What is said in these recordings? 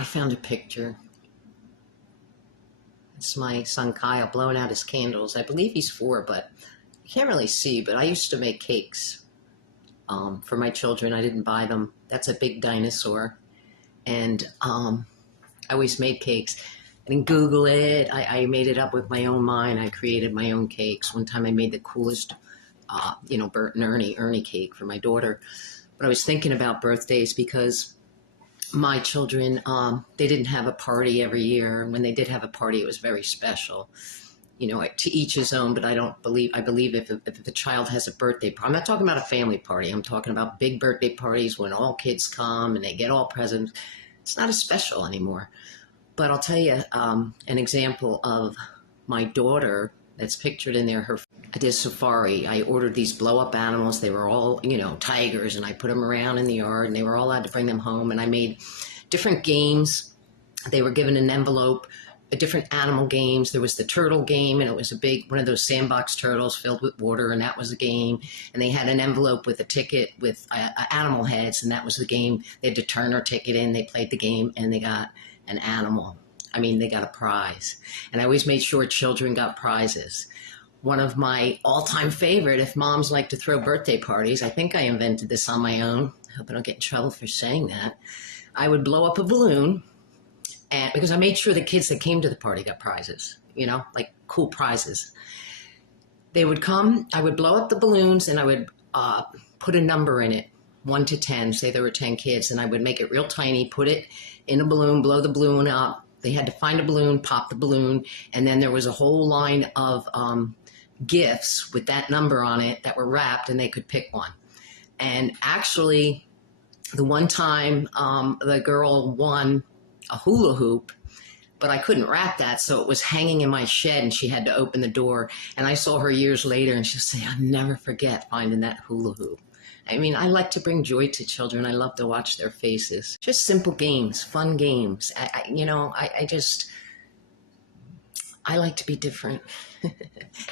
I found a picture. It's my son Kyle blowing out his candles. I believe he's 4, but you can't really see, but I used to make cakes for my children. I didn't buy them. That's a big dinosaur. And I always made cakes. I didn't Google it. I made it up with my own mind. I created my own cakes. One time I made the coolest, Bert and Ernie cake for my daughter. But I was thinking about birthdays because my children, they didn't have a party every year. And when they did have a party, it was very special. To each his own, but I believe if the child has a birthday party, I'm not talking about a family party. I'm talking about big birthday parties when all kids come and they get all presents. It's not as special anymore. But I'll tell you an example of my daughter that's pictured in there. I did safari. I ordered these blow-up animals. They were all, tigers, and I put them around in the yard, and they were all allowed to bring them home. And I made different games. They were given an envelope, different animal games. There was the turtle game, and it was a big one of those sandbox turtles filled with water, and that was a game. And they had an envelope with a ticket with animal heads, and that was the game. They had to turn their ticket in. They played the game, and they got an animal. They got a prize. And I always made sure children got prizes. One of my all-time favorite, if moms like to throw birthday parties, I think I invented this on my own. I hope I don't get in trouble for saying that. I would blow up a balloon, and because I made sure the kids that came to the party got prizes, like cool prizes. They would come, I would blow up the balloons, and I would put a number in it, 1 to 10, say there were 10 kids, and I would make it real tiny, put it in a balloon, blow the balloon up. They had to find a balloon, pop the balloon, and then there was a whole line of gifts with that number on it that were wrapped, and they could pick one. And actually, the one time the girl won a hula hoop, but I couldn't wrap that, so it was hanging in my shed, and she had to open the door. And I saw her years later, and she'll say, "I'll never forget finding that hula hoop." I like to bring joy to children. I love to watch their faces. Just simple games, fun games. I like to be different.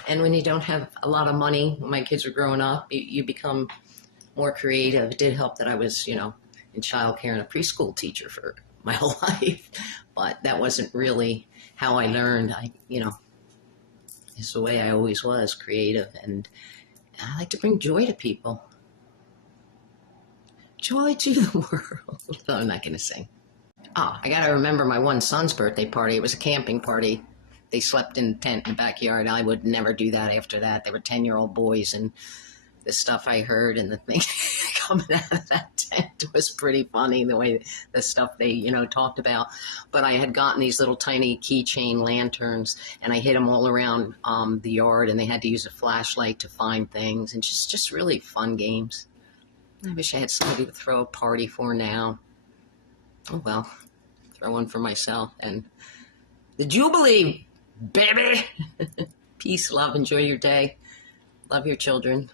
And when you don't have a lot of money, when my kids were growing up, you become more creative. It did help that I was, in childcare and a preschool teacher for my whole life. But that wasn't really how I learned. It's the way I always was, creative. And I like to bring joy to people. Joy to the world. No, I'm not going to sing. Oh, I got to remember my one son's birthday party. It was a camping party. They slept in a tent in the backyard. I would never do that after that. They were 10-year-old boys, and the stuff I heard and the things coming out of that tent was pretty funny, the way the stuff they, talked about. But I had gotten these little tiny keychain lanterns, and I hid them all around the yard, and they had to use a flashlight to find things, and just really fun games. I wish I had somebody to throw a party for now. Oh, well, throw one for myself. And the Jubilee, baby! Peace, love, enjoy your day. Love your children.